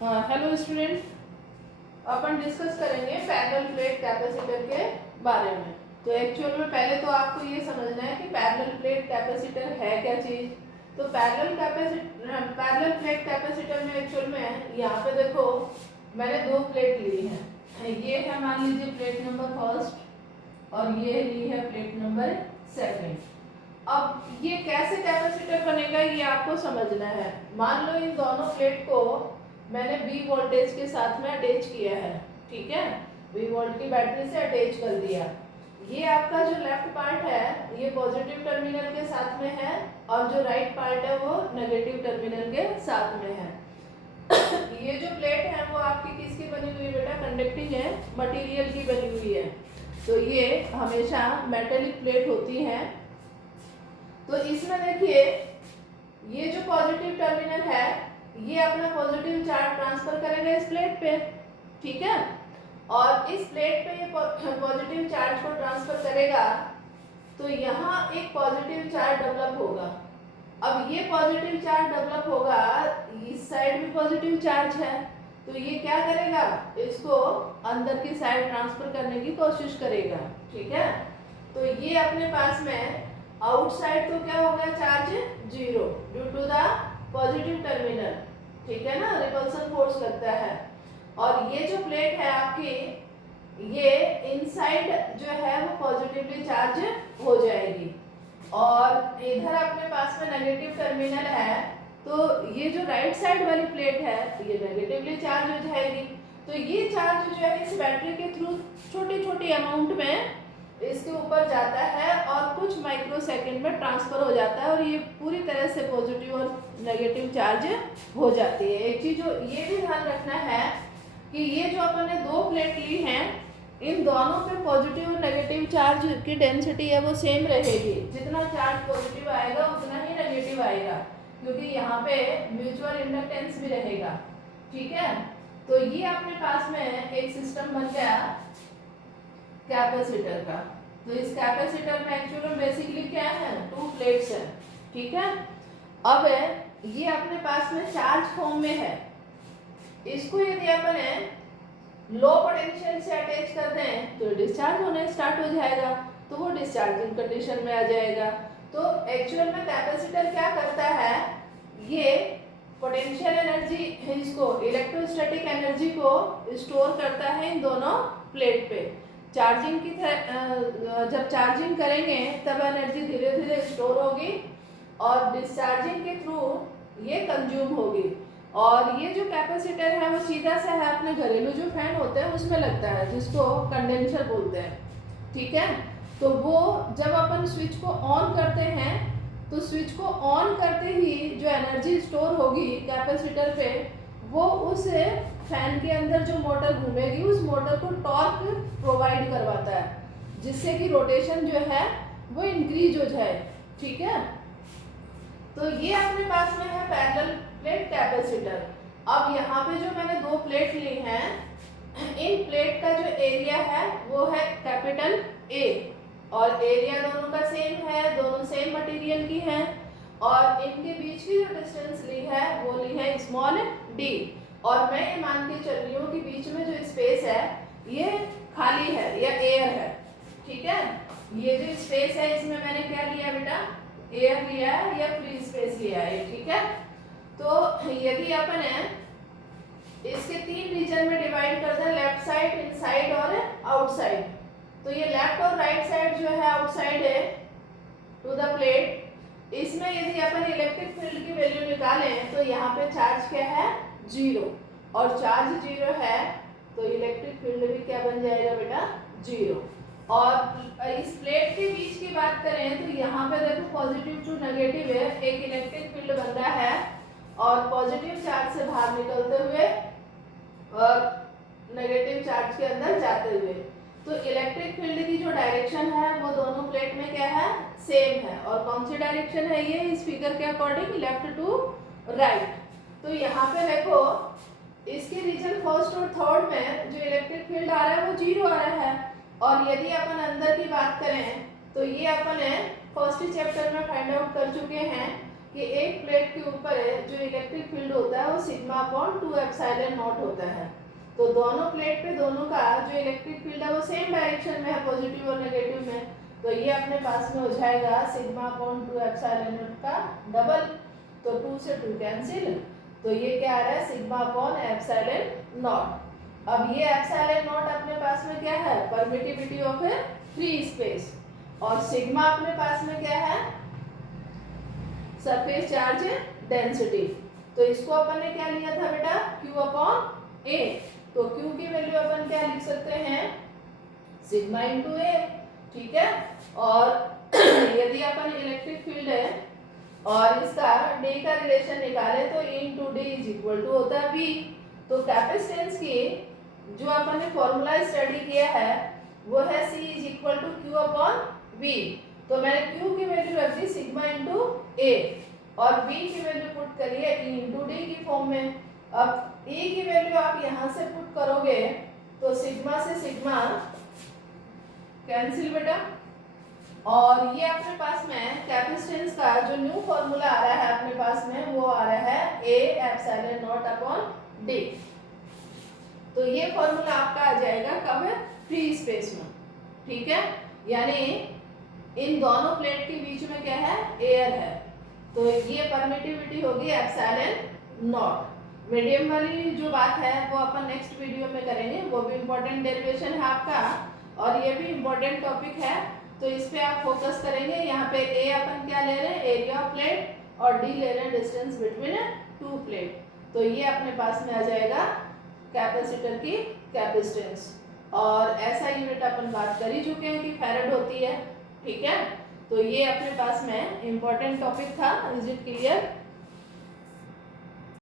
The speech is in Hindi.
हेलो स्टूडेंट, अपन डिस्कस करेंगे पैरेलल प्लेट कैपेसिटर के बारे में। तो एक्चुअल में पहले तो आपको ये समझना है कि पैरेलल प्लेट कैपेसिटर है क्या चीज़। तो पैरेलल प्लेट कैपेसिटर में एक्चुअल में यहाँ पे देखो मैंने दो प्लेट ली है। ये है मान लीजिए प्लेट नंबर फर्स्ट और ये ली है प्लेट नंबर सेकेंड। अब ये कैसे कैपेसिटर बनेगा ये आपको समझना है। मान लो इन दोनों प्लेट को मैंने V वोल्टेज के साथ में अटैच किया है, ठीक है, V वोल्ट की बैटरी से अटैच कर दिया। ये आपका जो लेफ्ट पार्ट है ये पॉजिटिव टर्मिनल के साथ में है और जो राइट पार्ट है वो नेगेटिव टर्मिनल के साथ में है। ये जो प्लेट है वो आपकी किसकी बनी हुई है बेटा? कंडक्टिंग है, मटेरियल की बनी हुई है। तो ये हमेशा मेटेलिक प्लेट होती है। तो इसमें देखिए ये जो पॉजिटिव टर्मिनल है ये अपना पॉजिटिव चार्ज ट्रांसफर करेगा इस प्लेट पे, ठीक है, और इस प्लेट पे ये पॉजिटिव चार्ज को ट्रांसफर करेगा तो यहाँ एक पॉजिटिव चार्ज डेवलप होगा। अब ये पॉजिटिव चार्ज डेवलप होगा, इस साइड भी पॉजिटिव चार्ज है तो ये क्या करेगा, इसको अंदर की साइड ट्रांसफर करने की कोशिश करेगा, ठीक है। तो ये अपने पास में आउटसाइड तो क्या हो गया, charge zero due to the positive terminal, ठीक है ना, रिपल्सन फोर्स लगता है। और ये जो प्लेट है आपकी ये इनसाइड जो है वो पॉजिटिवली चार्ज हो जाएगी और इधर अपने पास में नेगेटिव टर्मिनल है तो ये जो राइट साइड वाली प्लेट है ये नेगेटिवली चार्ज हो जाएगी। तो ये चार्ज जो है इस बैटरी के थ्रू छोटी छोटी अमाउंट में इसके ऊपर जाता है और कुछ माइक्रो सेकेंड में ट्रांसफर हो जाता है और ये पूरी तरह से पॉजिटिव और नेगेटिव चार्ज हो जाती है। एक चीज जो ये भी ध्यान रखना है कि ये जो अपन ने दो प्लेट ली हैं इन दोनों पे पॉजिटिव और नेगेटिव चार्ज की डेंसिटी है वो सेम रहेगी। जितना चार्ज पॉजिटिव आएगा उतना ही नेगेटिव आएगा क्योंकि यहाँ पे म्यूचुअल इंडक्टेंस भी रहेगा, ठीक है। तो ये अपने पास में एक सिस्टम बन गया कैपेसिटर का। तो इस कैपेसिटर में एक्चुअली बेसिकली क्या है, टू प्लेट्स है, ठीक है। अब ये अपने पास में चार्ज फॉर्म में है, इसको यदि अपन लो पोटेंशियल से अटैच कर दें तो डिस्चार्ज होने स्टार्ट हो जाएगा तो वो डिस्चार्जिंग कंडीशन में आ जाएगा। तो एक्चुअल में कैपेसिटर क्या करता है, ये पोटेंशियल एनर्जी इसको इलेक्ट्रोस्टैटिक एनर्जी को स्टोर करता है इन दोनों प्लेट पे। चार्जिंग की जब चार्जिंग करेंगे तब एनर्जी धीरे धीरे स्टोर होगी और डिस्चार्जिंग के थ्रू ये कंज्यूम होगी। और ये जो कैपेसिटर है वो सीधा सा है अपने घरेलू जो फैन होते हैं उसमें लगता है जिसको कंडेंसर बोलते हैं, ठीक है। तो वो जब अपन स्विच को ऑन करते हैं तो स्विच को ऑन करते ही जो एनर्जी स्टोर होगी कैपेसिटर पे वो उस फैन के अंदर जो मोटर घूमेगी उस मोटर को टॉर्क प्रोवाइड करवाता है जिससे कि रोटेशन जो है वो इंक्रीज हो जाए, ठीक है। तो ये अपने पास में है पैरेलल प्लेट कैपेसिटर। अब यहाँ पे जो मैंने दो प्लेट ली हैं इन प्लेट का जो एरिया है वो है कैपिटल A और एरिया दोनों का सेम है, दोनों सेम मटेरियल की है और इनके बीच की जो डिस्टेंस ली है वो ली है स्मॉल d। और मैं ये मान के चल रही हूँ कि बीच में जो स्पेस है ये खाली है या एयर है, ठीक है। ये जो स्पेस है इसमें मैंने क्या लिया बेटा, एयर लिया है या फ्री स्पेस लिया है, ठीक है। तो यदि अपन इसके तीन रीजन में डिवाइड कर दें, लेफ्ट साइड, इनसाइड और आउटसाइड, तो ये लेफ्ट और राइट साइड जो है आउटसाइड है टू द प्लेट। इसमें यदि अपन इलेक्ट्रिक फील्ड की वैल्यू निकालें तो यहाँ पे चार्ज क्या है, जीरो, और चार्ज जीरो है तो इलेक्ट्रिक फील्ड भी क्या बन जाएगा बेटा, जीरो। और इस प्लेट के बीच की बात करें तो यहाँ पे देखो पॉजिटिव टू नेगेटिव है, एक इलेक्ट्रिक फील्ड बन रहा है और पॉजिटिव चार्ज से बाहर निकलते हुए और नेगेटिव चार्ज के अंदर जाते हुए। तो इलेक्ट्रिक फील्ड की जो डायरेक्शन है वो दोनों प्लेट में क्या है, सेम है। और कौन सी डायरेक्शन है ये इस फिगर के अकॉर्डिंग, लेफ्ट टू राइट। तो यहाँ पे देखो इसके रीजन फर्स्ट और थर्ड में जो इलेक्ट्रिक फील्ड आ रहा है वो जीरो आ रहा है। और यदि अपन अंदर की बात करें तो ये अपन फर्स्ट चैप्टर में फाइंड आउट कर चुके हैं कि एक प्लेट के ऊपर जो इलेक्ट्रिक फील्ड होता है वो सिग्मा अपॉन 2 एप्सिलॉन नॉट होता है। तो दोनों प्लेट पे दोनों का जो इलेक्ट्रिक फील्ड है वो सेम डायरेक्शन में है, पॉजिटिव और नेगेटिव में। तो ये अपने पास में हो जाएगा सिग्मा अपॉन 2 एप्सिलॉन नॉट का डबल। तो 2 से 2 कैंसिल, तो ये क्या आ रहा है सिग्मा अपॉन एप्सिलॉन नॉट। अब ये एप्सिलॉन नॉट अपने पास में क्या है, permittivity of A free space, और सिग्मा अपने पास में क्या है, सरफेस चार्ज डेंसिटी। तो इसको अपन ने क्या लिया था बेटा, Q अपॉन A। तो Q की वैल्यू अपन क्या लिख सकते हैं, सिग्मा इंटू A, ठीक है। और यदि अपन इलेक्ट्रिक फील्ड है और इसका D का रिलेशन निकाले तो A into D is equal to होता है B। तो कैपेसिटेंस की जो अपन ने फॉर्मूला स्टडी किया है वो है C is equal to Q upon B। तो मैंने Q की वैल्यू रख दी सिग्मा इंटू A और B की वैल्यू पुट करिए E इंटू डी की फॉर्म में। अब E की वैल्यू आप यहाँ से पुट करोगे तो सिग्मा से सिग्मा कैंसिल बेटा, और ये अपने पास में कैपेसिटेंस का जो न्यू फॉर्मूला आ रहा है अपने पास में वो आ रहा है A epsilon not upon D. तो ये फॉर्मूला आपका आ जाएगा कब है, फ्री स्पेस में, ठीक है। यानी इन दोनों प्लेट के बीच में क्या है, एयर है। तो ये परमिटिविटी होगी एप्सिलॉन नॉट। मीडियम वाली जो बात है वो अपन नेक्स्ट वीडियो में करेंगे, वो भी इम्पोर्टेंट डेरिवेशन है आपका और ये भी इम्पोर्टेंट टॉपिक है, तो इस पे आप फोकस करेंगे। यहाँ पे ए अपन क्या ले रहे हैं, एरिया ऑफ प्लेट, और डी ले रहे हैं डिस्टेंस बिटवीन टू प्लेट। तो ये अपने पास में आ जाएगा कैपेसिटर की कैपेसिटेंस, और ऐसा यूनिट अपन बात कर ही चुके हैं कि फैराड होती है, ठीक है। तो ये अपने पास में इम्पोर्टेंट टॉपिक था। Is it clear?